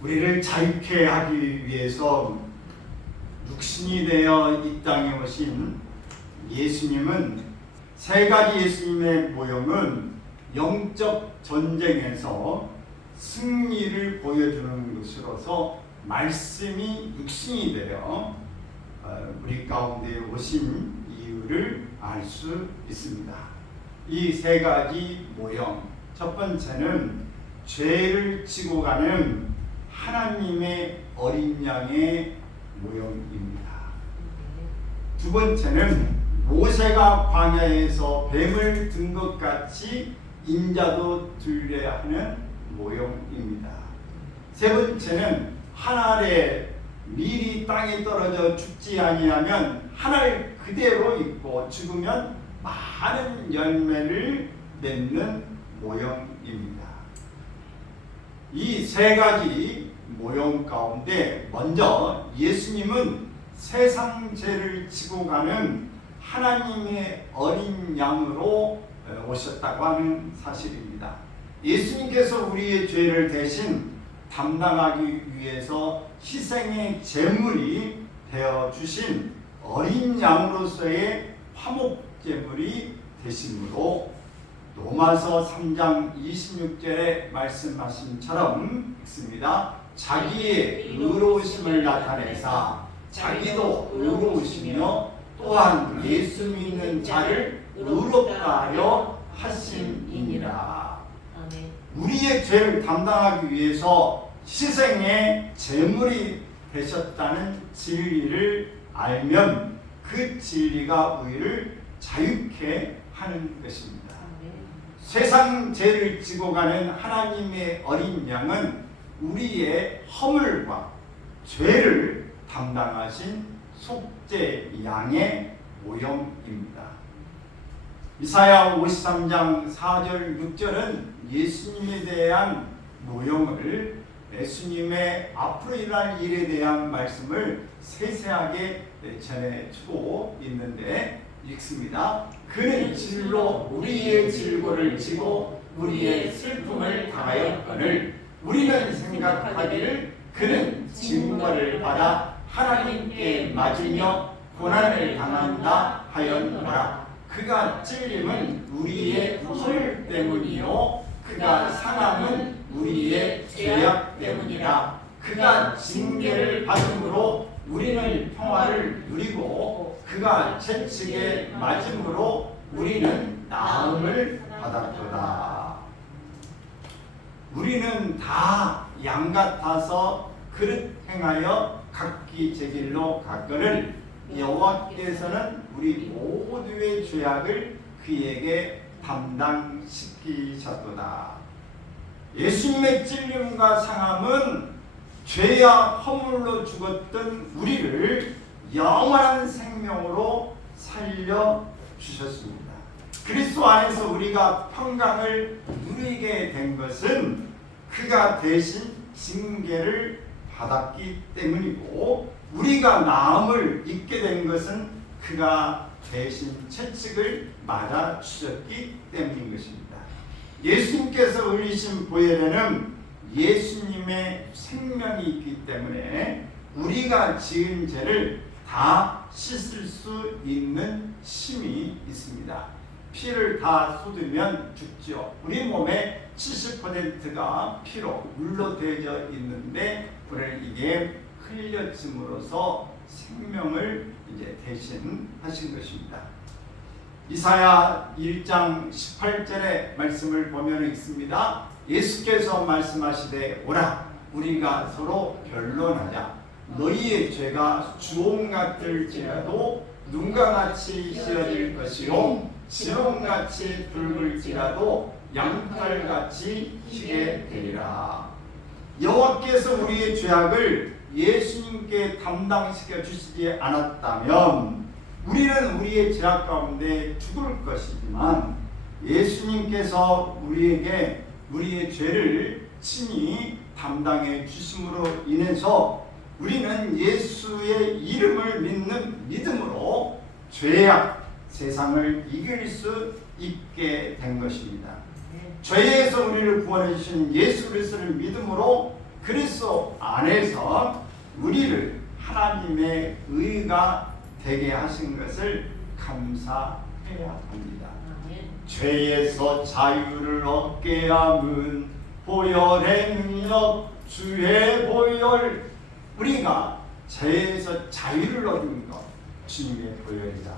우리를 자유케 하기 위해서 육신이 되어 이 땅에 오신 예수님은, 세 가지 예수님의 모형은 영적 전쟁에서 승리를 보여주는 것으로서 말씀이 육신이 되어 우리 가운데 오신 이유를 알 수 있습니다. 이 세 가지 모형, 첫 번째는 죄를 지고 가는 하나님의 어린 양의 모형입니다. 두 번째는 모세가 광야에서 뱀을 든 것 같이 인자도 들려야 하는 모형입니다. 세 번째는 한 알에 밀이 땅에 떨어져 죽지 아니하면 한 알 그대로 있고 죽으면 많은 열매를 맺는 모형입니다. 이 세 가지 모형 가운데 먼저 예수님은 세상 죄를 지고 가는 하나님의 어린 양으로 오셨다고 하는 사실입니다. 예수님께서 우리의 죄를 대신 담당하기 위해서 희생의 제물이 되어 주신 어린 양으로서의 화목제물이 되심으로 로마서 3장 26절에 말씀하신처럼 읽습니다. 자기의 의로우심을 나타내사 자기도 의로우시며 또한 예수 믿는 자를 의롭다 하여 하심이니라. 우리의 죄를 담당하기 위해서 희생의 제물이 되셨다는 진리를 알면 그 진리가 우리를 자유케 하는 것입니다. 세상 죄를 지고 가는 하나님의 어린 양은 우리의 허물과 죄를 담당하신 속죄 양의 모형입니다. 이사야 53장 4절 6절은 예수님에 대한 모형을, 예수님의 앞으로 일어날 일에 대한 말씀을 세세하게 전해주고 있는데 읽습니다. 그는 질로 우리의 질고를 지고 우리의 슬픔을 당하였거늘 우리는 생각하기를 그는 징벌을 받아 하나님께 맞으며 고난을 당한다 하였노라. 그가 찔림은 우리의 허물 때문이요 그가 상함은 우리의 죄악 때문이라. 그가 징계를 받음으로 우리는 평화를 누리고 그가 채찍에 맞음으로 우리는 나음을 받았도다. 우리는 다 양 같아서 그릇 행하여 각기 제 길로 갔거늘 여호와께서는 우리 모두의 죄악을 그에게 담당시키셨도다. 예수님의 찔림과 상함은 죄와 허물로 죽었던 우리를 영원한 생명으로 살려주셨습니다. 그리스도 안에서 우리가 평강을 누리게 된 것은 그가 대신 징계를 받았기 때문이고, 우리가 나음을 입게 된 것은 그가 대신 채찍을 맞아 주셨기 때문인 것입니다. 예수님께서 흘리신 보혈에는 예수님의 생명이 있기 때문에 우리가 지은 죄를 다 씻을 수 있는 힘이 있습니다. 피를 다 쏟으면 죽죠. 우리 몸의 70%가 피로, 물로 되어져 있는데 오늘 이게 흘려짐으로써 생명을 이제 대신 하신 것입니다. 이사야 1장 18절의 말씀을 보면 있습니다. 예수께서 말씀하시되 오라 우리가 서로 변론하자. 너희의 죄가 주홍 같을지라도 눈과 같이 씌어질 것이요 지홍같이 붉을지라도 양털같이 희게 되리라. 여호와께서 우리의 죄악을 예수님께 담당시켜 주시지 않았다면 우리는 우리의 죄악 가운데 죽을 것이지만, 예수님께서 우리에게 우리의 죄를 친히 담당해 주심으로 인해서 우리는 예수의 이름을 믿는 믿음으로 죄악, 세상을 이길 수 있게 된 것입니다. 죄에서 우리를 구원해 주신 예수 그리스도를 믿음으로 그리스도 안에서 우리를 하나님의 의가 되게 하신 것을 감사해야 합니다. 죄에서 자유를 얻게 함은 보혈의 능력 주의 보혈, 우리가 죄에서 자유를 얻은 것 주님의 보혈이다.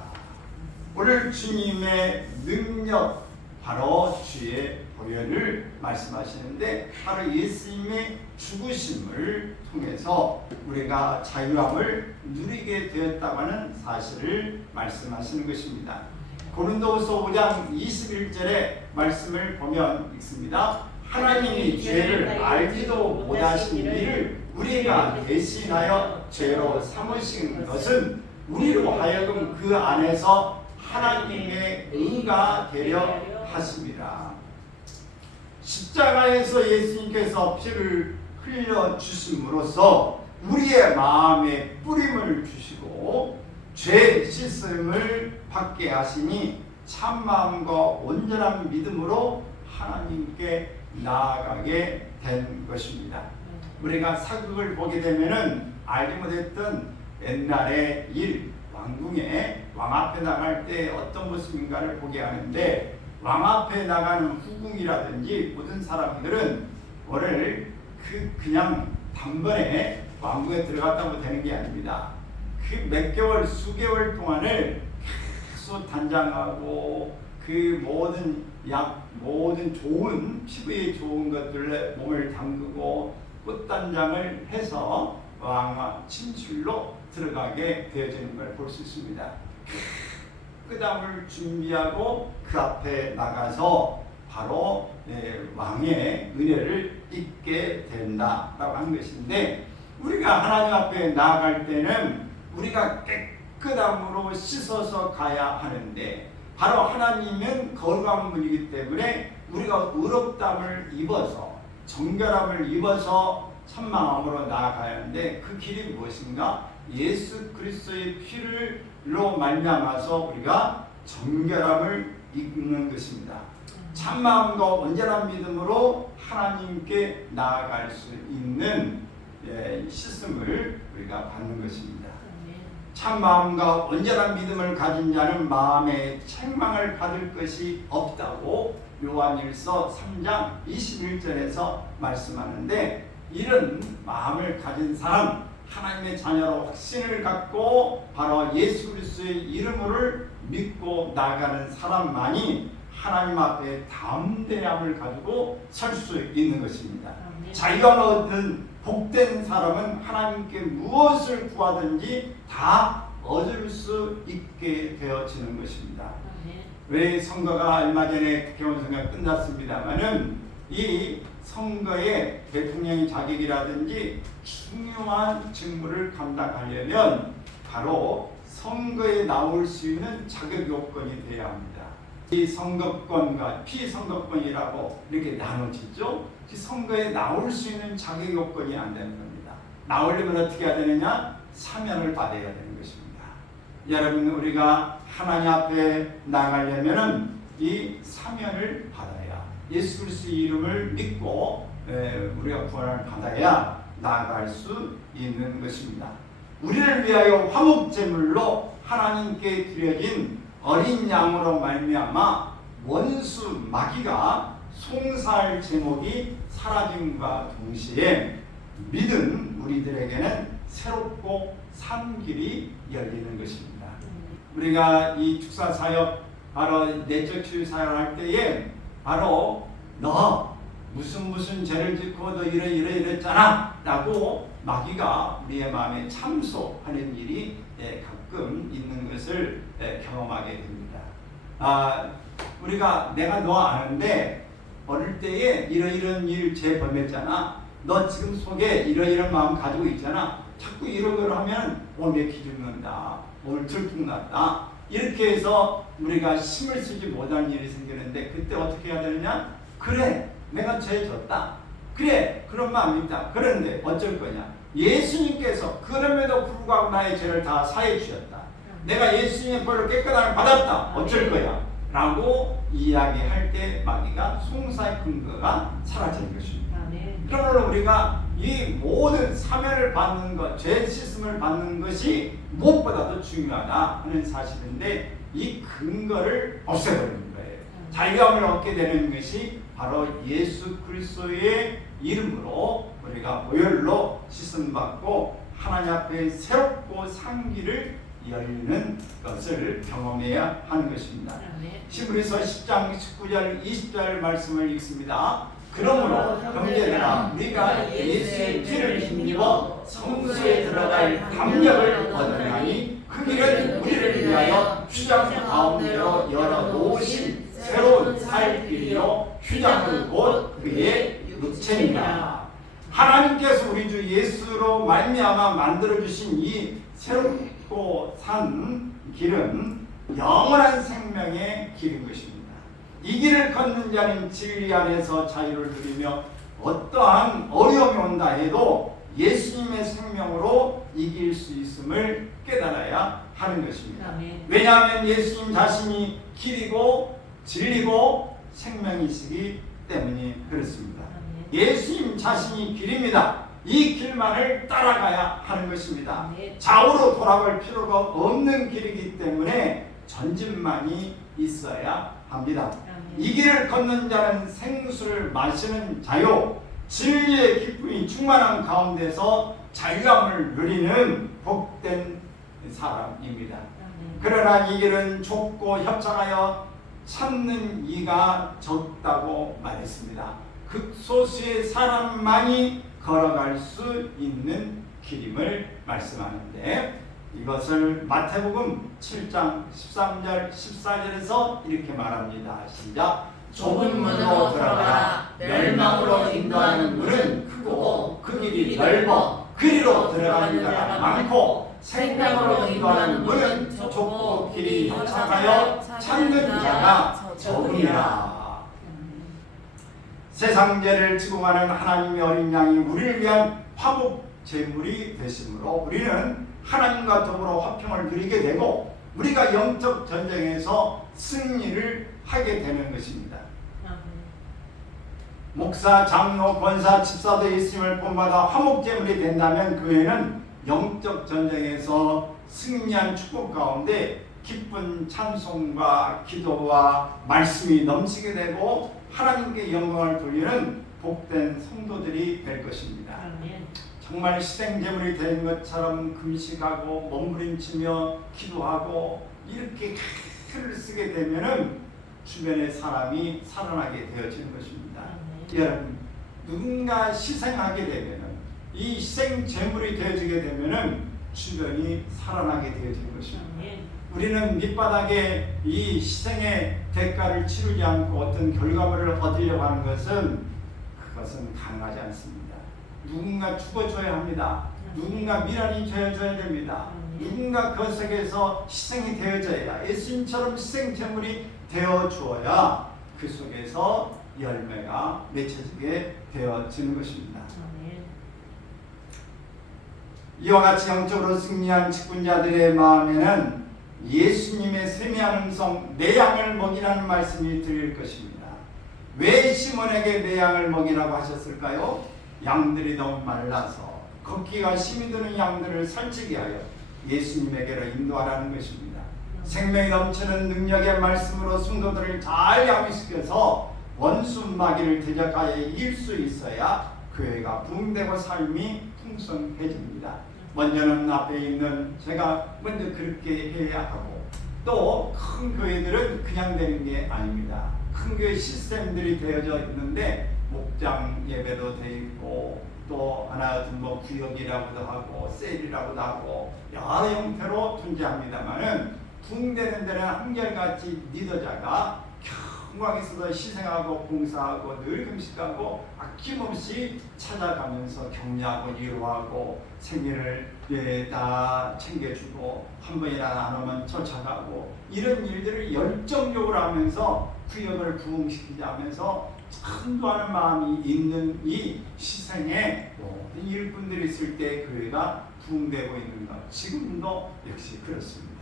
오늘 주님의 능력 바로 주의 보혈을 말씀하시는데 바로 예수님의 죽으심을 통해서 우리가 자유함을 누리게 되었다고 하는 사실을 말씀하시는 것입니다. 고린도후서 5장 21절의 말씀을 보면 읽습니다. 하나님이 죄를 알지도 못하신 이를 우리가 대신하여 죄로 삼으신 것은 우리로 하여금 그 안에서 하나님의 의가 되려 하심이라. 십자가에서 예수님께서 피를 흘려 주심으로써 우리의 마음에 뿌림을 주시고 죄 씻음을 받게 하시니 참마음과 온전한 믿음으로 하나님께 나아가게 된 것입니다. 우리가 사극을 보게 되면은 알지 못했던 옛날의 일, 왕궁에 왕 앞에 나갈 때 어떤 모습인가를 보게 하는데, 왕 앞에 나가는 후궁이라든지 모든 사람들은 오늘 그냥 단번에 왕궁에 들어갔다고 되는 게 아닙니다. 그 몇 개월, 수개월 동안을 계속 단장하고 그 모든 모든 좋은 피부에 좋은 것들에 몸을 담그고 꽃단장을 해서 왕과 침실로 들어가게 되어지는 걸 볼 수 있습니다. 끄담을 준비하고 그 앞에 나가서 바로 왕의 은혜를 입게 된다라고 하는 것인데, 우리가 하나님 앞에 나아갈 때는 우리가 깨끗함으로 씻어서 가야 하는데, 바로 하나님은 거룩한 분이기 때문에 우리가 의롭다함을 입어서 정결함을 입어서 참마음으로 나아가야 하는데, 그 길이 무엇인가? 예수 그리스도의 피를로 말미암아서 우리가 정결함을 입는 것입니다. 참마음과 온전한 믿음으로 하나님께 나아갈 수 있는 씻음을 우리가 받는 것입니다. 참마음과 온전한 믿음을 가진 자는 마음에 책망을 받을 것이 없다고 요한일서 3장 21절에서 말씀하는데, 이런 마음을 가진 사람, 하나님의 자녀로 확신을 갖고 바로 예수 그리스도의 이름을 믿고 나가는 사람만이 하나님 앞에 담대함을 가지고 설 수 있는 것입니다. 자유함을 얻는 복된 사람은 하나님께 무엇을 구하든지 다 얻을 수 있게 되어지는 것입니다. 왜 선거가 얼마 전에 국회의원 선거가 끝났습니다만은 이 선거에 대통령의 자격이라든지 중요한 직무를 감당하려면 바로 선거에 나올 수 있는 자격 요건이 되어야 합니다. 이 선거권과 피선거권이라고 이렇게 나눠지죠. 이 선거에 나올 수 있는 자격 요건이 안 되는 겁니다. 나오려면 어떻게 해야 되느냐? 사면을 받아야 되는 것입니다. 여러분, 우리가 하나님 앞에 나가려면은 이 사면을 받아야, 예수 그리스도의 이름을 믿고 우리가 구원을 받아야 나아갈 수 있는 것입니다. 우리를 위하여 화목제물로 하나님께 드려진 어린 양으로 말미암아 원수 마귀가 송사할 제목이 사라짐과 동시에 믿은 우리들에게는 새롭고 산 길이 열리는 것입니다. 우리가 이 축사 사역, 바로 내적 치유 사역을 할 때에 바로 너 무슨 죄를 짓고 너 이랬잖아 라고 마귀가 우리의 마음에 참소하는 일이 가끔 있는 것을 경험하게 됩니다. 우리가 내가 너 아는데 어릴 때에 이런 일 죄 범했잖아. 너 지금 속에 이런 마음 가지고 있잖아. 자꾸 이런 걸 하면 오늘 내 기죽는다, 오늘 들통났다, 이렇게 해서 우리가 힘을 쓰지 못하는 일이 생기는데, 그때 어떻게 해야 되느냐? 그래, 내가 죄 졌다. 그래, 그런 마음이 있다. 그런데 어쩔 거냐? 예수님께서 그럼에도 불구하고 나의 죄를 다 사해 주셨다. 내가 예수님의 벌을 깨끗함을 받았다. 어쩔 거야? 라고 이야기할 때 마귀가 송사의 근거가 사라지는 것입니다. 그러므로 우리가 이 모든 사면을 받는 것, 죄 씻음을 받는 것이 무엇보다도 중요하다 하는 사실인데 이 근거를 없애버리는 거예요. 자유함을 얻게 되는 것이 바로 예수 그리스도의 이름으로 우리가 보혈로 씻음 받고 하나님 앞에 새롭고 상기를 열리는 것을 경험해야 하는 것입니다. 히브리서 10장 19절 20절 말씀을 읽습니다. 그러므로 형제들아 우리가 예수의 피를 힘입어 성소에 들어갈 담력을 얻으나니 그 길은 우리를 위하여 휘장 가운데로 열어놓으신 새로운 살 길이요 휘장은 곧 그의 육체니라. 하나님께서 우리 주 예수로 말미암아 만들어주신 이 새롭고 산 길은 영원한 생명의 길인 것입니다. 이 길을 걷는 자는 진리 안에서 자유를 누리며 어떠한 어려움이 온다 해도 예수님의 생명으로 이길 수 있음을 깨달아야 하는 것입니다. 왜냐하면 예수님 자신이 길이고 진리고 생명이시기 때문에 그렇습니다. 예수님 자신이 길입니다. 이 길만을 따라가야 하는 것입니다. 좌우로 돌아갈 필요가 없는 길이기 때문에 전진만이 있어야 합니다. 이 길을 걷는 자는 생수를 마시는 자요 진리의 기쁨이 충만한 가운데서 자유함을 누리는 복된 사람입니다. 그러나 이 길은 좁고 협착하여 찾는 이가 적다고 말했습니다. 극소수의 사람만이 걸어갈 수 있는 길임을 말씀하는데 이것을 마태복음 7장 13절 14절에서 이렇게 말합니다. 시작. 좁은 문으로 들어가라. 멸망으로 인도하는 문은 크고 그 길이 넓어 그리로 들어가는 자가 많고 생명으로 인도하는 문은 좁고 길이 협착하여 찾는 자가 적으리라. 세상 죄를 지고 가는 하나님의 어린 양이 우리를 위한 화목 제물이 되심으로 우리는 하나님과 더불어 화평을 누리게 되고 우리가 영적 전쟁에서 승리를 하게 되는 것입니다. 목사, 장로, 권사, 집사도 있음을 본받아 화목 제물이 된다면 그 애는 영적 전쟁에서 승리한 축복 가운데 기쁜 찬송과 기도와 말씀이 넘치게 되고 하나님께 영광을 돌리는 복된 성도들이 될 것입니다. 정말 희생제물이 되는 것처럼 금식하고 몸부림치며 기도하고 이렇게 글을 쓰게 되면은 주변의 사람이 살아나게 되어지는 것입니다. 여러분, 누군가 희생하게 되면은 이 희생제물이 되어지게 되면은 주변이 살아나게 되어지는 것입니다. 우리는 밑바닥에 이 희생의 대가를 치르지 않고 어떤 결과물을 얻으려고 하는 그것은 가능하지 않습니다. 누군가 죽어줘야 합니다. 누군가 미련이 되어줘야 됩니다. 누군가 그 속에서 희생이 되어져야 예수님처럼 희생제물이 되어주어야 그 속에서 열매가 맺혀지게 되어지는 것입니다. 이와 같이 영적으로 승리한 직분자들의 마음에는 예수님의 세미한 음성 내 양을 먹이라는 말씀이 들릴 것입니다. 왜 시몬에게 내 양을 먹이라고 하셨을까요? 양들이 너무 말라서 걷기가 힘이 드는 양들을 살찌게 하여 예수님에게로 인도하라는 것입니다. 생명이 넘치는 능력의 말씀으로 성도들을 잘 양육시켜서 원수 마귀를 대적하여 이길 수 있어야 교회가 부흥되고 삶이 풍성해집니다. 먼저는 앞에 있는 제가 먼저 그렇게 해야 하고 또 큰 교회들은 그냥 되는 게 아닙니다. 큰 교회 시스템들이 되어져 있는데 목장 예배도 돼 있고 또 하나 뭐 구역이라고도 하고 셀이라고도 하고 여러 형태로 존재합니다만은 부흥되는 데는 한결같이 리더자가 영광에서도 희생하고 봉사하고 늘 금식하고 아낌없이 찾아가면서 격려하고 위로하고 생계를 다 챙겨주고 한 번이나 안 오면 쫓아가고 이런 일들을 열정적으로 하면서 구역을 부흥시키자 하면서 참도하는 마음이 있는 이 희생에 모든 일꾼들이 있을 때 교회가 부흥되고 있는 것 지금도 역시 그렇습니다.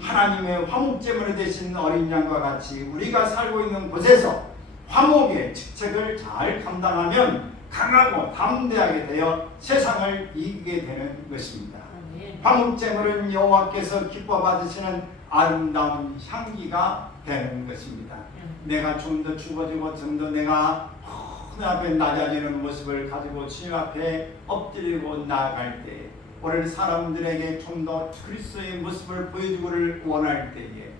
하나님의 화목제물이 되신 어린 양과 같이 우리가 살고 있는 곳에서 화목의 직책을 잘 감당하면 강하고 담대하게 되어 세상을 이기게 되는 것입니다. 화목제물은 여호와께서 기뻐 받으시는 아름다운 향기가 되는 것입니다. 내가 좀 더 죽어지고 좀 더 내가 그 앞에 낮아지는 모습을 가지고 주님 앞에 엎드리고 나아갈 때, 오늘 사람들에게 좀 더 그리스도의 모습을 보여주기를 원할 때에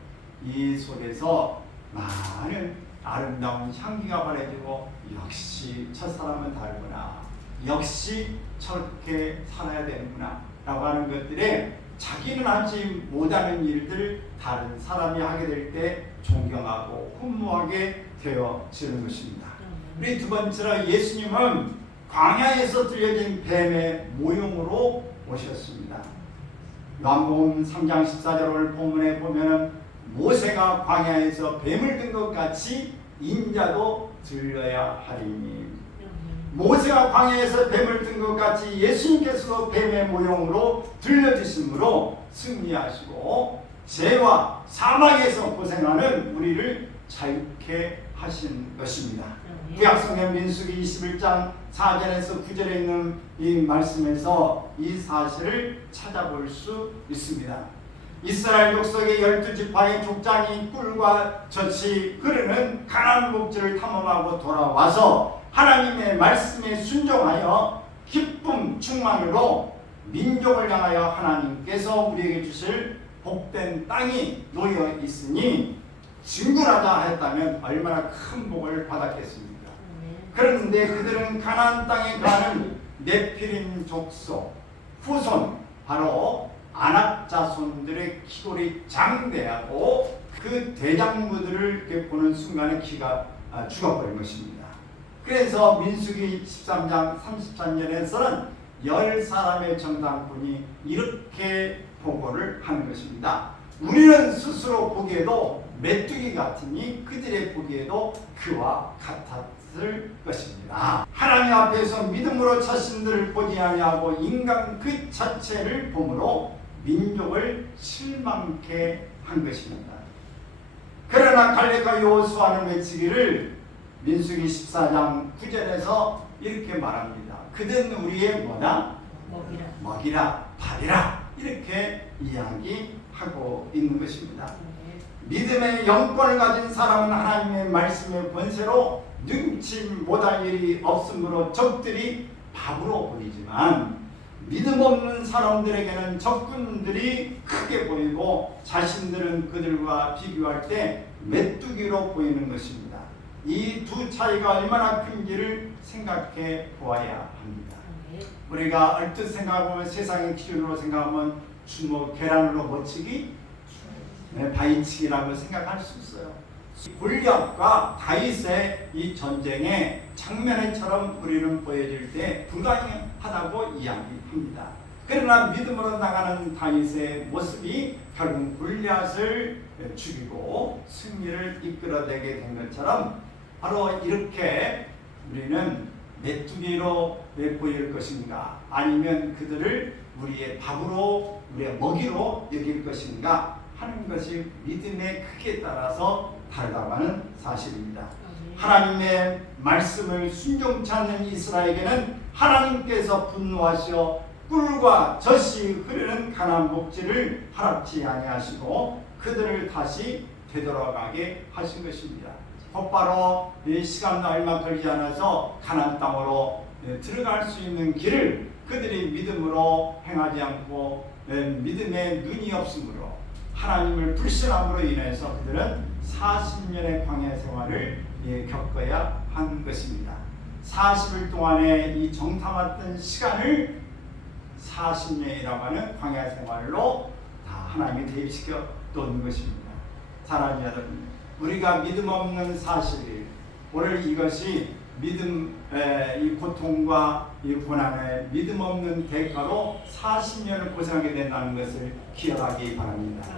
이 속에서 많은 아름다운 향기가 발해지고, 역시 저 사람은 다르구나, 역시 저렇게 살아야 되는구나 라고 하는 것들에 자기는 하지 못하는 일들 다른 사람이 하게 될 때 존경하고 훈무하게 되어지는 것입니다. 우리 두 번째로 예수님은 광야에서 들려진 뱀의 모형으로 오셨습니다. 요한복음 3장 14절 본문에 보면 모세가 광야에서 뱀을 든 것 같이 인자도 들려야 하리니, 모세가 광야에서 뱀을 든 것 같이 예수님께서도 뱀의 모형으로 들려주심으로 승리하시고 죄와 사망에서 고생하는 우리를 자유케 하신 것입니다. 구약성경 민수기 21장 4절에서 9절에 있는 이 말씀에서 이 사실을 찾아볼 수 있습니다. 이스라엘 족속의 12지파의 족장이 꿀과 젖이 흐르는 가나안 복지를 탐험하고 돌아와서 하나님의 말씀에 순종하여 기쁨 충만으로 민족을 향하여 하나님께서 우리에게 주실 복된 땅이 놓여 있으니 진군하자 했다면 얼마나 큰 복을 받았겠습니까? 그런데 그들은 가나안 땅에 가는 네피림 족속 후손, 바로 아낙 자손들의 기골이 장대하고 그 대장부들을 이렇게 보는 순간에 기가 죽어버린 것입니다. 그래서 민수기 13장 33절에서는 10사람의 정당군이 이렇게 보고를 하는 것입니다. 우리는 스스로 보기에도 메뚜기 같으니 그들의 보기에도 그와 같았을 것입니다. 하나님 앞에서 믿음으로 자신들을 보지 아니하고 인간 그 자체를 보므로 민족을 실망케 한 것입니다. 그러나 갈렙과 여호수아는 외치기를 민수기 14장 9절에서 이렇게 말합니다. 그들은 우리의 뭐다? 먹이라, 밥이라, 이렇게 이야기하고 있는 것입니다. 믿음의 영권을 가진 사람은 하나님의 말씀의 권세로 능치 못할 일이 없으므로 적들이 밥으로 보이지만, 믿음 없는 사람들에게는 적군들이 크게 보이고 자신들은 그들과 비교할 때 메뚜기로 보이는 것입니다. 이 두 차이가 얼마나 큰지를 생각해 보아야 합니다. 우리가 얼뜻 생각하면, 세상의 기준으로 생각하면 주먹 계란으로 못치기, 바위치기라고 생각할 수 있어요. 골리앗과 다윗의 이 전쟁의 장면처럼 우리는 보여질 때 불가능하다고 이야기합니다. 그러나 믿음으로 나가는 다윗의 모습이 결국 골리앗을 죽이고 승리를 이끌어내게 된 것처럼, 바로 이렇게 우리는 메뚜기로 보일 것인가, 아니면 그들을 우리의 밥으로, 우리의 먹이로 여길 것인가 하는 것이 믿음의 크기에 따라서 다르다고 하는 사실입니다. 하나님의 말씀을 순종치 않는 이스라엘에게는 하나님께서 분노하시어 꿀과 젖이 흐르는 가나안 복지를 허락지 아니하시고 그들을 다시 되돌아가게 하신 것입니다. 곧바로 시간도 얼마 걸리지 않아서 가나안 땅으로 들어갈 수 있는 길을 그들이 믿음으로 행하지 않고 믿음의 눈이 없으므로, 하나님을 불신함으로 인해서 그들은 40년의 광야 생활을 겪어야 한 것입니다. 40일 동안의 이 정탐했던 시간을 40년이라고 하는 광야 생활로 다 하나님이 대입시켜 놓은 것입니다. 사랑하는 여러분, 우리가 믿음 없는 사실, 오늘 이것이 이 고통과 이 고난의 믿음 없는 대가로 40년을 고생하게 된다는 것을 기억하기 바랍니다.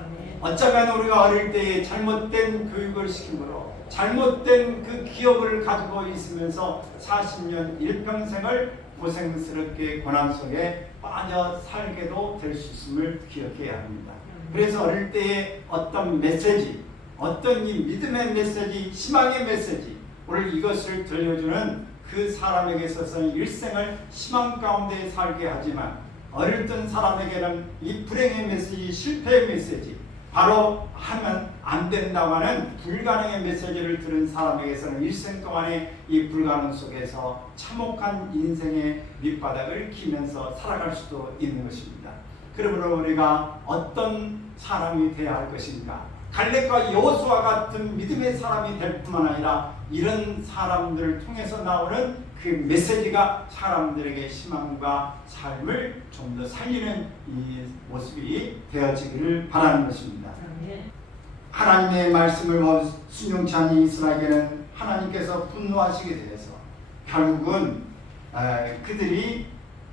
어쩌면 우리가 어릴 때에 잘못된 교육을 시킴으로 잘못된 그 기억을 가지고 있으면서 40년 일평생을 고생스럽게 고난 속에 빠져 살게도 될 수 있음을 기억해야 합니다. 그래서 어릴 때에 어떤 메시지, 어떤 이 믿음의 메시지, 희망의 메시지, 오늘 이것을 들려주는 그 사람에게 있어서는 일생을 희망 가운데 살게 하지만 어렸던 사람에게는 이 불행의 메시지, 실패의 메시지, 바로 하면 안 된다고 하는 불가능의 메시지를 들은 사람에게서는 일생 동안의 이 불가능 속에서 참혹한 인생의 밑바닥을 기면서 살아갈 수도 있는 것입니다. 그러므로 우리가 어떤 사람이 되어야 할 것인가? 갈렙과 여호수아 같은 믿음의 사람이 될 뿐만 아니라 이런 사람들을 통해서 나오는 그 메시지가 사람들에게 희망과 삶을 좀 더 살리는 이 모습이 되어지기를 바라는 것입니다. 하나님의 말씀을 순종치 않은 이스라엘에게는 하나님께서 분노하시게 되어서 결국은 그들이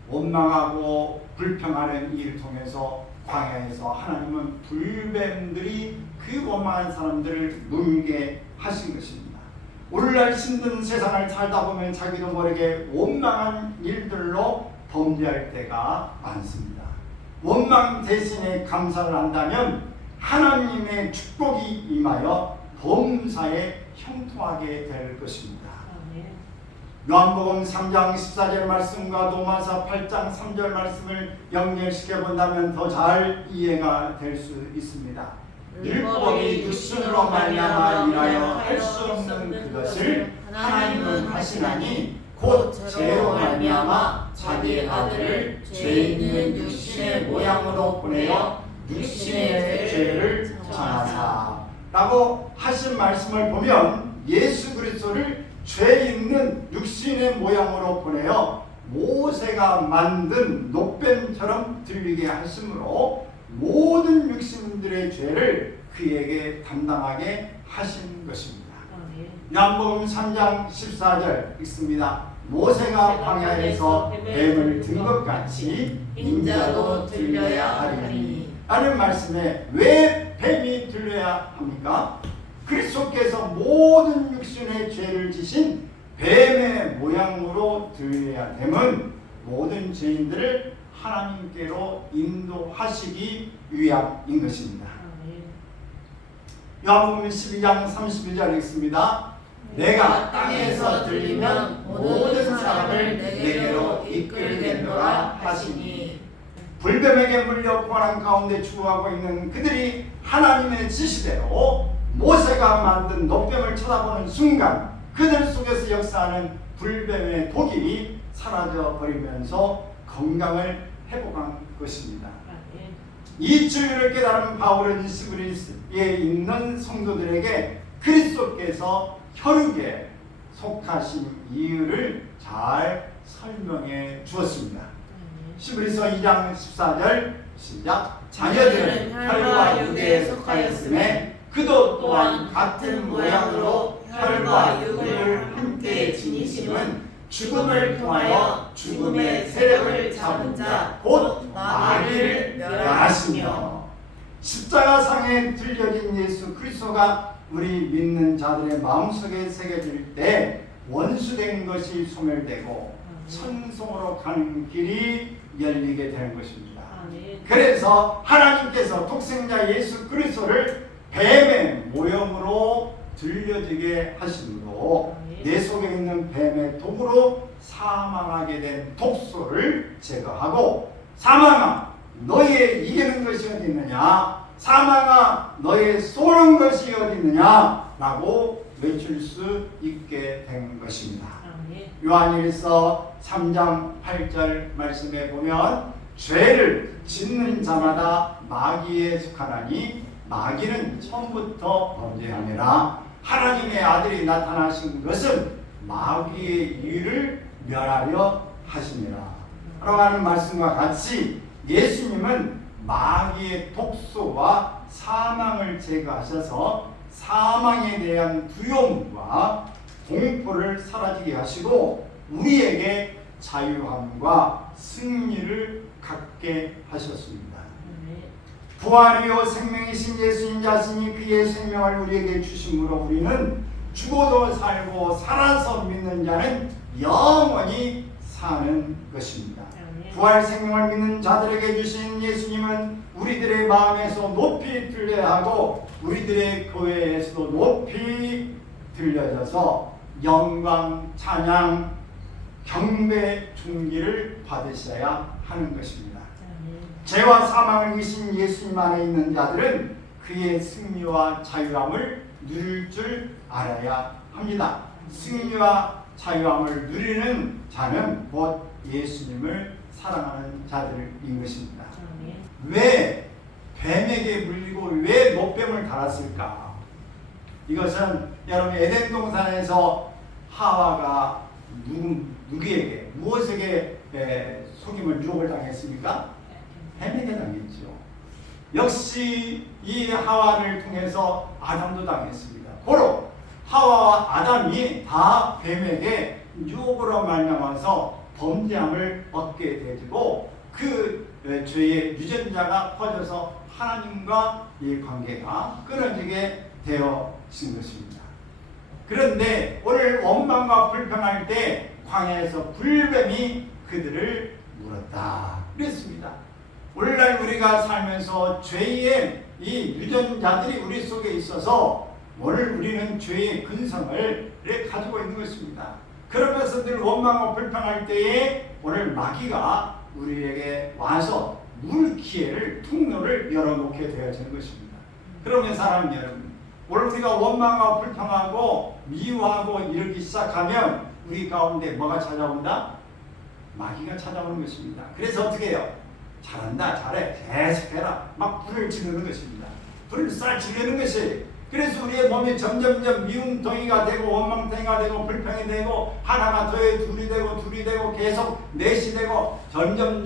원망하고 불평하는 일을 통해서 광야에서 하나님은 불뱀들이 그 원망한 사람들을 물게 하신 것입니다. 오늘날 힘든 세상을 살다 보면 자기도 모르게 원망한 일들로 범죄할 때가 많습니다. 원망 대신에 감사를 한다면 하나님의 축복이 임하여 범사에 형통하게 될 것입니다. 요한복음 3장 14절 말씀과 로마서 8장 3절 말씀을 연결시켜 본다면 더 잘 이해가 될 수 있습니다. 율법이 육신으로 말미암아 일하여 할 수 없는 그것을 하나님은 하시나니 곧 죄로 말미암아 자기 아들을 죄 있는 육신의 모양으로 보내어 육신의 죄를 정하사 라고 하신 말씀을 보면 예수 그리스도를 죄 있는 육신의 모양으로 보내어 모세가 만든 녹뱀처럼 들리게 하심으로 모든 육신들의 죄를 그에게 담당하게 하신 것입니다. 요한복음 3장 14절 읽습니다. 모세가 광야에서 뱀을 든 것 같이 인자도 들려야 하리니 라는 말씀에 왜 뱀이 들려야 합니까? 그리스도께서 모든 육신의 죄를 지신 뱀의 모양으로 들려야 됨은 모든 죄인들을 하나님께로 인도하시기 위함인 것입니다. 요한복음 12장 31절 읽습니다. 내가 땅에서 들리면 모든 사람을 내게로 이끌겠노라 하시니 불뱀에게 물려 고난 가운데 죽어가고 있는 그들이 하나님의 지시대로 모세가 만든 녹뱀을 쳐다보는 순간 그들 속에서 역사하는 불뱀의 독이 사라져 버리면서 건강을 회복한 것입니다. 이 진리를 깨달은 바울은 시브리스에 있는 성도들에게 그리스도께서 혈육에 속하신 이유를 잘 설명해 주었습니다. 시브리서 2장 14절 시작. 자녀들은 혈과 육에 속하였음에 그도 또한 같은 모양으로 혈과 육을 함께 지니심은 죽음을 통하여 죽음의 세력을 잡은 자 곧 마귀를 멸하시며 십자가상에 들려진 예수 그리스도가 우리 믿는 자들의 마음속에 새겨질 때 원수된 것이 소멸되고 천성으로 가는 길이 열리게 되는 것입니다. 그래서 하나님께서 독생자 예수 그리스도를 뱀의 모형으로 들려지게 하심으로 내 속에 있는 뱀의 독으로 사망하게 된 독소를 제거하고 사망아 너의 이기는 것이 어디 있느냐, 사망아 너의 쏘는 것이 어디 있느냐 라고 외칠 수 있게 된 것입니다. 요한일서 3장 8절 말씀에 보면 죄를 짓는 자마다 마귀에 속하나니 마귀는 처음부터 범죄함이라 하나님의 아들이 나타나신 것은 마귀의 일을 멸하려 하심이라 라고 하는 말씀과 같이 예수님은 마귀의 독소와 사망을 제거하셔서 사망에 대한 두려움과 공포를 사라지게 하시고 우리에게 자유함과 승리를 갖게 하셨습니다. 부활이요 생명이신 예수님 자신이 그의 생명을 우리에게 주심으로 우리는 죽어도 살고 살아서 믿는 자는 영원히 사는 것입니다. 부활 생명을 믿는 자들에게 주신 예수님은 우리들의 마음에서 높이 들려야 하고 우리들의 교회에서도 높이 들려져서 영광, 찬양, 경배 존귀를 받으셔야 하는 것입니다. 죄와 사망을 이기신 예수님 안에 있는 자들은 그의 승리와 자유함을 누릴 줄 알아야 합니다. 승리와 자유함을 누리는 자는 곧 예수님을 사랑하는 자들인 것입니다. 왜 뱀에게 물리고 왜 노뱀을 달았을까? 이것은 여러분 에덴 동산에서 하와가 누구에게 무엇에게 속임을 유혹을 당했습니까? 뱀에게 당했죠. 역시 이 하와를 통해서 아담도 당했습니다. 고로 하와와 아담이 다 뱀에게 유혹으로 말미암아서 범죄함을 얻게 되고 그 죄의 유전자가 퍼져서 하나님과 이 관계가 끊어지게 되어진 것입니다. 그런데 오늘 원망과 불평할 때 광야에서 불뱀이 그들을 물었다 그랬습니다. 오늘날 우리가 살면서 죄의 이 유전자들이 우리 속에 있어서 오늘 우리는 죄의 근성을 가지고 있는 것입니다. 그러면서 늘 원망과 불평할 때에 오늘 마귀가 우리에게 와서 물 기회를 통로를 열어놓게 되어지는 것입니다. 그러면 사람 여러분, 오늘 우리가 원망하고 불평하고 미워하고 이러기 시작하면 우리 가운데 뭐가 찾아온다? 마귀가 찾아오는 것입니다. 그래서 어떻게 해요? 잘한다, 잘해, 계속해라, 막 불을 지르는 것입니다. 불을 쌀 지르는 것이. 그래서 우리의 몸이 점점점 미움덩이가 되고 원망덩이가 되고 불평이 되고 하나가 더해 둘이 되고 계속 넷이 되고 점점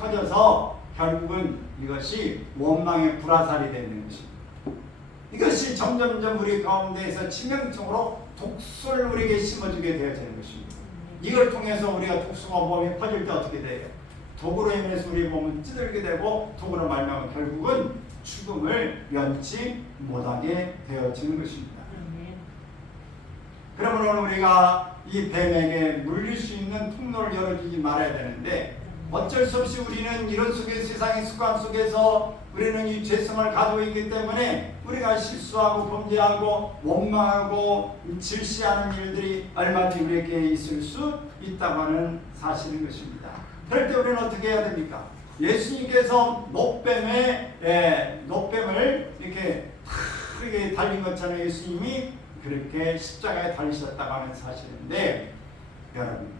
커져서 결국은 이것이 원망의 불화살이 되는 것입니다. 이것이 점점점 우리 가운데에서 치명적으로 독소를 우리에게 심어주게 되어지는 것입니다. 이걸 통해서 우리가 독소가 몸에 퍼질 때 어떻게 돼요? 독으로 인해서 우리 몸은 찌들게 되고 독으로 말미암아 결국은 죽음을 면치 못하게 되어지는 것입니다. 그러면 오늘 우리가 이 뱀에게 물릴 수 있는 통로를 열어주지 말아야 되는데 어쩔 수 없이 우리는 이런 속의 세상의 습관 속에서 우리는 이 죄성을 가지고 있기 때문에 우리가 실수하고 범죄하고 원망하고 질시하는 일들이 얼마든지 우리에게 있을 수 있다고 하는 사실인 것입니다. 그럴 때 우리는 어떻게 해야 됩니까? 예수님께서 노뱀을 이렇게 크게 달린 것처럼 예수님이 그렇게 십자가에 달리셨다고 하는 사실인데 여러분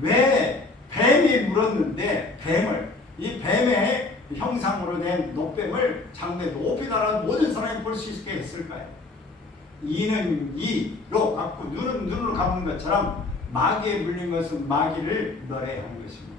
왜 뱀이 물었는데 이 뱀의 형상으로 된 노뱀을 장대 높이 달아 모든 사람이 볼 수 있게 했을까요? 이는 이로 갖고 눈은 눈으로 감는 것처럼 마귀에 물린 것은 마귀를 멸해하는 것입니다.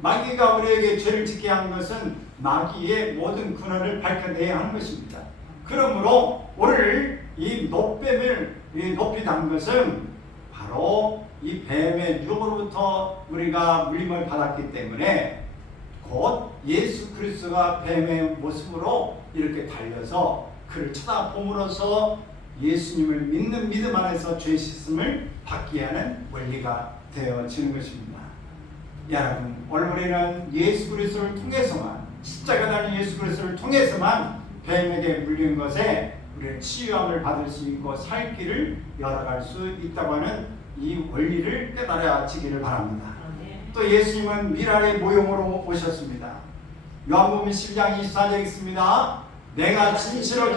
마귀가 우리에게 죄를 짓게 한 것은 마귀의 모든 근원을 밝혀내야 하는 것입니다. 그러므로 오늘 이 노뱀을 높이 단 것은 바로 이 뱀의 유혹으로부터 우리가 물림을 받았기 때문에 곧 예수 그리스도가 뱀의 모습으로 이렇게 달려서 그를 쳐다봄으로써 예수님을 믿는 믿음 안에서 죄 씻음을 받게 하는 원리가 되어지는 것입니다. 여러분, 오늘 우리는 예수 그리스도를 통해서만 십자가 달린 예수 그리스도를 통해서만 뱀에게 물린 것에 우리는 치유함을 받을 수 있고 살 길을 열어갈 수 있다고 하는 이 원리를 깨달아지기를 바랍니다. 또 예수님은 미랄의 모형으로 오셨습니다. 요한복음 12장 24절 있습니다. 내가 진실로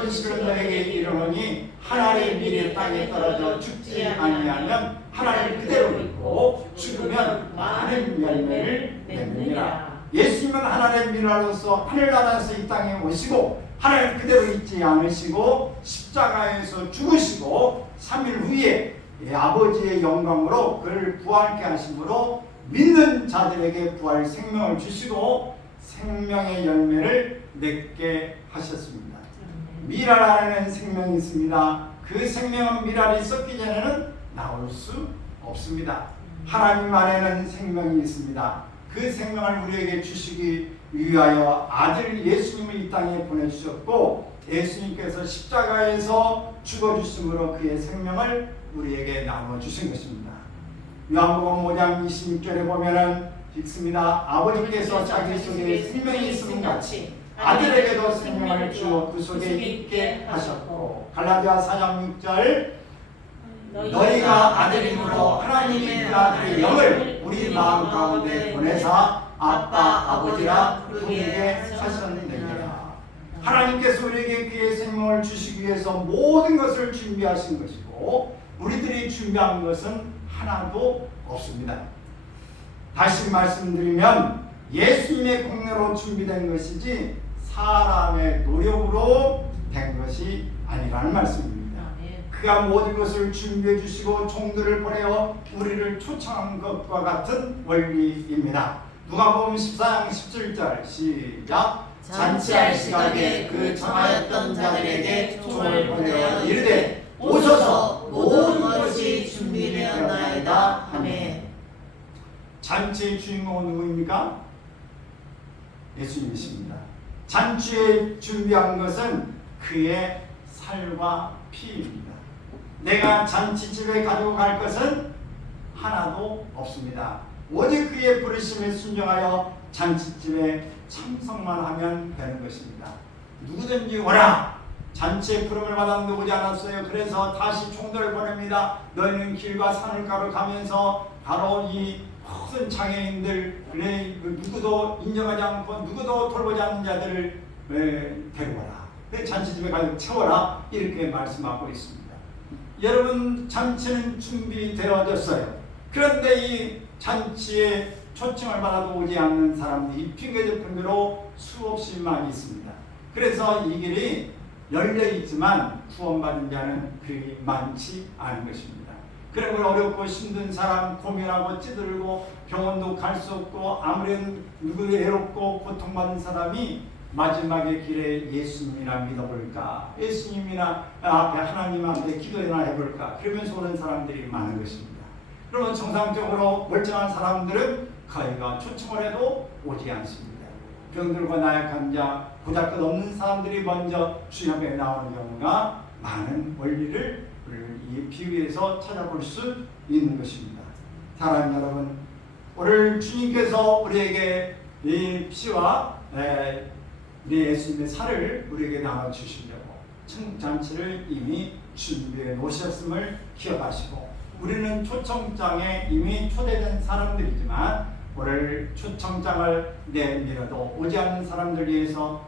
너에게 이르노니 하나의 밀이 땅에 떨어져 죽지 아니하면 하나를 그대로 믿고 죽으면 많은 열매를 맺느니라. 예수님은 하나의 밀로서 하늘나라에서 이 땅에 오시고 하나를 그대로 잊지 않으시고 십자가에서 죽으시고 3일 후에 아버지의 영광으로 그를 부활케 하심으로 믿는 자들에게 부활 생명을 주시고 생명의 열매를 맺게 하셨습니다. 미랄 안에는 생명이 있습니다. 그 생명은 미랄이 썩기 전에는 나올 수 없습니다. 하나님 안에는 생명이 있습니다. 그 생명을 우리에게 주시기 위하여 아들 예수님을 이 땅에 보내주셨고 예수님께서 십자가에서 죽어주심으로 그의 생명을 우리에게 나눠주신 것입니다. 요한복음 5장 26절에 보면은 읽습니다. 아버지께서 자기 속에 생명이 있음 같이 아들에게도 생명을 주어 그 속에 있게 하셨고 갈라디아 4장 6절 너희가 아들이므로 하나님의 그 아들의 영을 우리 마음 가운데 보내사 아빠 아버지라 부르게 하셨느니라. 하나님께서 우리에게 그의 생명을 주시기 위해서 모든 것을 준비하신 것이고 우리들이 준비한 것은 하나도 없습니다. 다시 말씀드리면 예수님의 공로로 준비된 것이지 사람의 노력으로 된 것이 아니라는 말씀입니다. 그가 모든 것을 준비해 주시고 종들을 보내어 우리를 초청한 것과 같은 원리입니다. 누가복음 14장 17절 시작. 잔치할 시각에 그 정하였던 자들에게 종을 보내어 이르되 오소서 모든 것이 준비되었나이다 하매. 잔치의 주인공은 누구입니까? 예수님이십니다. 잔치에 준비한 것은 그의 살과 피입니다. 내가 잔치집에 가지고 갈 것은 하나도 없습니다. 오직 그의 부르심에 순종하여 잔치집에 참석만 하면 되는 것입니다. 누구든지 오라! 잔치의 부름을 받았는데 오지 않았어요. 그래서 다시 총들을 보냅니다. 너희는 길과 산을 가면서 바로 이 모든 장애인들, 누구도 인정하지 않고 누구도 돌보지 않는 자들을 데려와라. 잔치집에 가서 채워라. 이렇게 말씀하고 있습니다. 여러분, 잔치는 준비되어졌어요. 그런데 이 잔치에 초청을 받아도 오지 않는 사람들이 핑계대표로 수없이 많이 있습니다. 그래서 이 길이 열려있지만 구원받은 자는 그리 많지 않은 것입니다. 그리고 어렵고 힘든 사람, 고민하고 찌들고 병원도 갈 수 없고 아무런 누구 외롭고 고통받는 사람이 마지막의 길에 예수님이나 믿어볼까, 예수님이나 앞에 하나님한테 기도나 해볼까, 그러면서 오는 사람들이 많은 것입니다. 그러면 정상적으로 멀쩡한 사람들은 거의가 초청을 해도 오지 않습니다. 병들고 나약한 자, 보잘것없는 사람들이 먼저 주님 앞에 나오는 경우가 많은 원리를 이 비유에서 찾아볼 수 있는 것입니다. 사랑하는 여러분, 오늘 주님께서 우리에게 이 피와 우리 예수님의 살을 우리에게 나눠주시려고 청장치를 이미 준비해 놓으셨음을 기억하시고, 우리는 초청장에 이미 초대된 사람들이지만 오늘 초청장을 내밀어도 오지 않는 사람들 위해서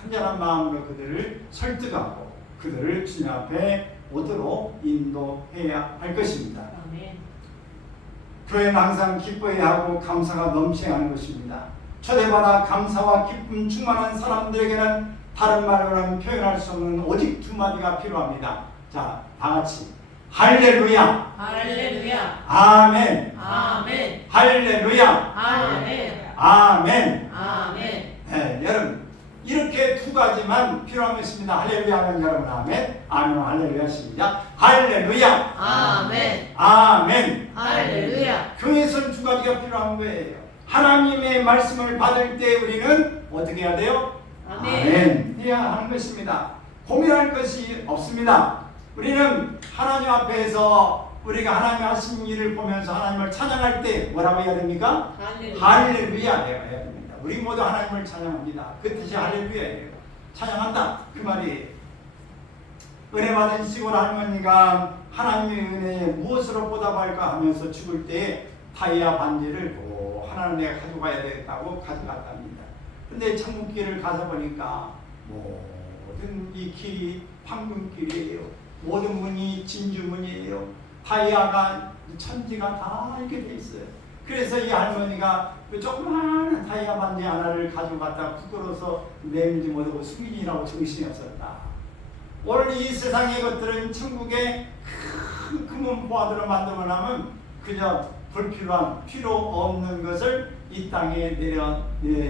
간절한 마음으로 그들을 설득하고 그들을 주님 앞에 오도록 인도해야 할 것입니다. 아멘. 교회는 항상 기뻐해야 하고 감사가 넘쳐야 하는 것입니다. 초대받아 감사와 기쁨 충만한 사람들에게는 다른 말로는 표현할 수 없는 오직 두 마디가 필요합니다. 자, 다 같이 할렐루야, 할렐루야, 아멘, 아멘, 할렐루야, 아멘, 아멘. 아멘. 네, 여러분, 이렇게 두 가지만 필요한 것입니다. 할렐루야 하면 여러분 아멘, 아멘, 할렐루야 시작. 할렐루야, 아멘, 아멘. 할렐루야. 교회에서는 두 가지가 필요한 거예요. 하나님의 말씀을 받을 때 우리는 어떻게 해야 돼요? 아멘 해야 하는 것입니다. 고민할 것이 없습니다. 우리는 하나님 앞에서 우리가 하나님 하신 일을 보면서 하나님을 찬양할 때 뭐라고 해야 됩니까? 할렐루야 해야 됩니다. 우리 모두 하나님을 찬양합니다. 그 뜻이 할렐루야예요. 찬양한다, 그 말이에요. 은혜 받은 시골 할머니가 하나님의 은혜에 무엇으로 보답할까 하면서 죽을 때 다이아 반지를 하나는 내가 가져가야 되겠다고 가져갔답니다. 근데 천국길을 가서 보니까 모든 이 길이 황금길이에요. 모든 문이 진주문이에요. 다이아가 천지가 다 이렇게 돼 있어요. 그래서 이 할머니가 그 조그마한 다이아 반지 하나를 가지고 갔다가 부끄러워서 내밀지 못하고 수민이라고 정신이 없었다. 오늘 이 세상의 것들은 천국의 큰 금은 보화들을 만들어 나면 그저 불필요한 필요 없는 것을 이 땅에 내려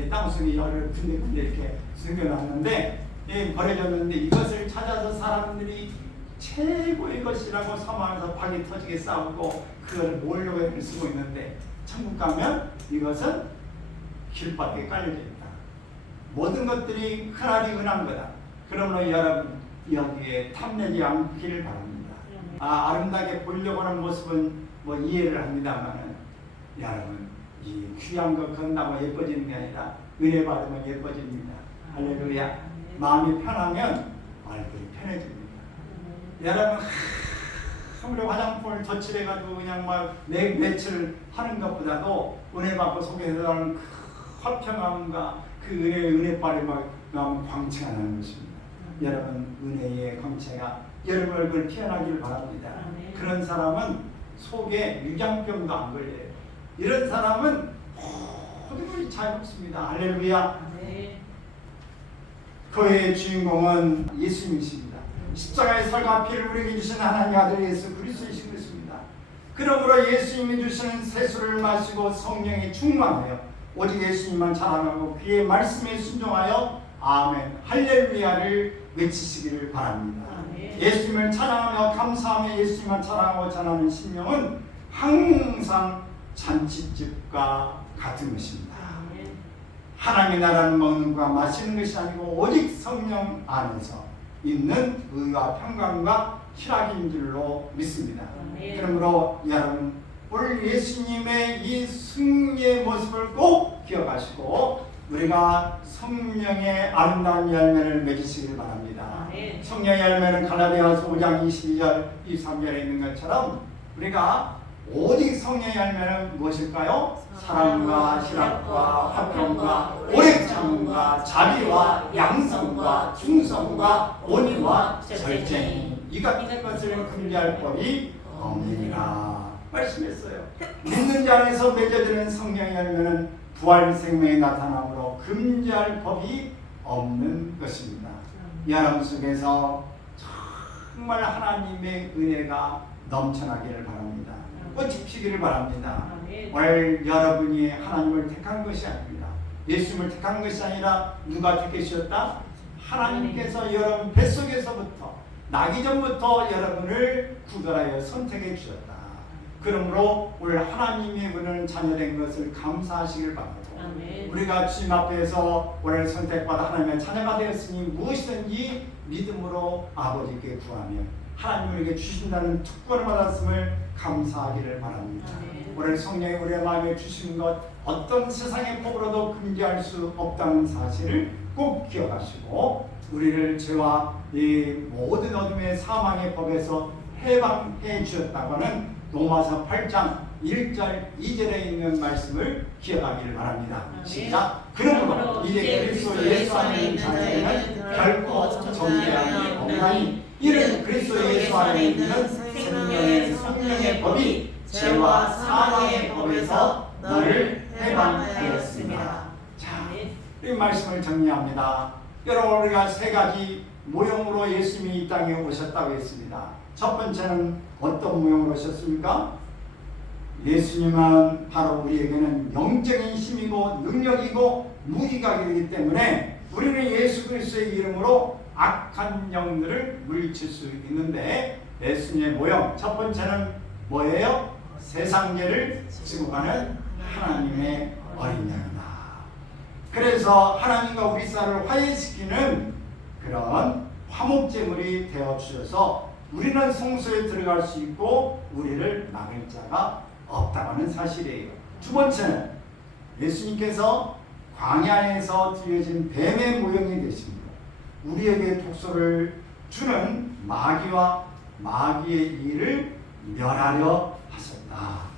땅속에 열을 군데군데 이렇게 숨겨놨는데 버려졌는데 이것을 찾아서 사람들이 최고의 것이라고 사모하면서 박이 터지게 싸우고 그걸 모으려고 쓰고 있는데, 천국 가면 이것은 길바닥에 깔려져 있다. 모든 것들이 흔하리 흔한 거다. 그러므로 여러분 여기에 탐내지 않기를 바랍니다. 아름답게 보려고 하는 모습은 이해를 합니다만은 여러분 이 귀한 것 건다고 예뻐지는 게 아니라 은혜 받으면 예뻐집니다. 할렐루야. 마음이 편하면 얼굴이 편해집니다. 여러분 아무리 화장품을 덧칠해가지고 그냥 막 며칠 하는 것보다도 은혜 받고 속에서 나는 그 화평함과 그 은혜빨이 막 광채가 나는 것입니다. 여러분 은혜의 광채가 여러분 얼굴 피어나기를 바랍니다. 그런 사람은 속에 유장병도 안 걸려요. 이런 사람은 모든 것이 자유롭습니다. 할렐루야. 그의 주인공은 예수님이십니다. 십자가의 살과 피를 우리에게 주신 하나님 아들 예수 그리스도이신 것입니다. 그러므로 예수님이 주시는 세수를 마시고 성령에 충만하여 오직 예수님만 자랑하고 그의 말씀에 순종하여 아멘 할렐루야를 외치시기를 바랍니다. 예수님을 찬양하며 감사하며 예수님만 찬양하고 전하는 심령은 항상 잔치집과 같은 것입니다. 하나님의 나라는 먹는 것과 마시는 것이 아니고 오직 성령 안에서 있는 의와 평강과 희락인 줄로 믿습니다. 그러므로 여러분 오늘 예수님의 이 승리의 모습을 꼭 기억하시고 우리가 성령의 아름다운 열매를 맺으시길 바랍니다. 성령의 열매는 갈라디아서 5장 22절 23절에 있는 것처럼 우리가 오직 성령의 열매는 무엇일까요? 사랑과 희락과 화평과 오래 참음과 자비와 양성과 충성과 온유와 절제니 이 같은 것을 금지할 법이 없느니라 말씀했어요. 믿는 자 안에서 맺어지는 성령의 열매는 부활 생명이 나타나므로 금지할 법이 없는 것입니다. 여러분 속에서 정말 하나님의 은혜가 넘쳐나기를 바랍니다. 꽃피기를 바랍니다. 오늘 여러분이 하나님을 택한 것이 아닙니다. 예수님을 택한 것이 아니라 누가 택하셨다? 하나님께서 여러분 뱃속에서부터 나기 전부터 여러분을 구별하여 선택해 주셨다. 그러므로 오늘 하나님의 부르는 자녀된 것을 감사하시길 바랍니다. 우리가 주님 앞에서 오늘 선택받아 하나님의 자녀가 되었으니 무엇이든지 믿음으로 아버지께 구하며 하나님 우리에게 주신다는 특권을 받았음을 감사하기를 바랍니다. 오늘 성령이 우리의 마음에 주신 것 어떤 세상의 법으로도 금지할 수 없다는 사실을 꼭 기억하시고 우리를 죄와 이 모든 어둠의 사망의 법에서 해방해 주셨다고 하는 로마서 8장 1절 2절에 있는 말씀을 기억하기를 바랍니다. 시작. 그러므로 이제 그리스도 예수 안에 있는 자에게는 결코 정죄함이 없나니 이는 그리스도 예수 안에 있는 생명의 성령의 법이 죄와 사망의 법에서 너를 해방하였습니다. 자, 이 말씀을 정리합니다. 여러분 우리가 세 가지 모형으로 예수님이 이 땅에 오셨다고 했습니다. 첫 번째는 어떤 모형으로 오셨습니까? 예수님은 바로 우리에게는 영적인 힘이고 능력이고 무기가 되기 때문에 우리는 예수 그리스도의 이름으로 악한 영들을 물리칠 수 있는데 예수님의 모형 첫 번째는 뭐예요? 세상죄를 지고 가는 하나님의 어린 양이다. 그래서 하나님과 우리 사이를 화해시키는 그런 화목제물이 되어 주셔서 우리는 성소에 들어갈 수 있고 우리를 막을 자가 없다고 하는 사실이에요. 두 번째는 예수님께서 광야에서 들려진 뱀의 모형이 되십니다. 우리에게 독소를 주는 마귀와 마귀의 일을 멸하려 하셨다.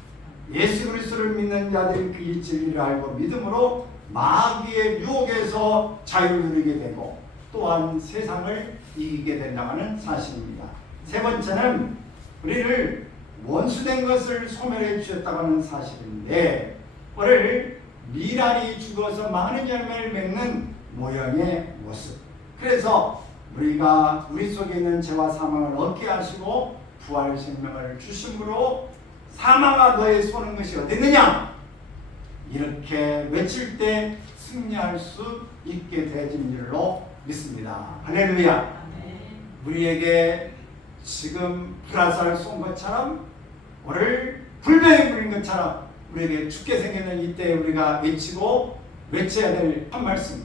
예수 그리스도를 믿는 자들이 그 진리를 알고 믿음으로 마귀의 유혹에서 자유를 누리게 되고 또한 세상을 이기게 된다는 사실입니다. 세 번째는 우리를 원수된 것을 소멸해 주셨다고 하는 사실인데 오늘 미랄이 죽어서 많은 열매를 맺는 모형의 모습. 그래서 우리가 우리 속에 있는 죄와 사망을 얻게 하시고 부활 생명을 주심으로 사망아 너의 손은 것이 어디 있느냐? 이렇게 외칠 때 승리할 수 있게 되어진 줄로 믿습니다. 할렐루야. 우리에게 지금 불화살을 쏜 것처럼 오늘 불병이 불린 것처럼 우리에게 죽게 생기는 이때 우리가 외쳐야 될 한 말씀.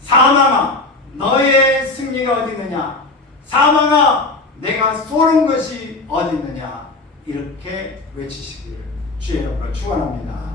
사망아 너의 승리가 어디 있느냐? 사망아 내가 쏘는 것이 어디 있느냐? 이렇게 외치시기를 주의 이름으로 축원합니다.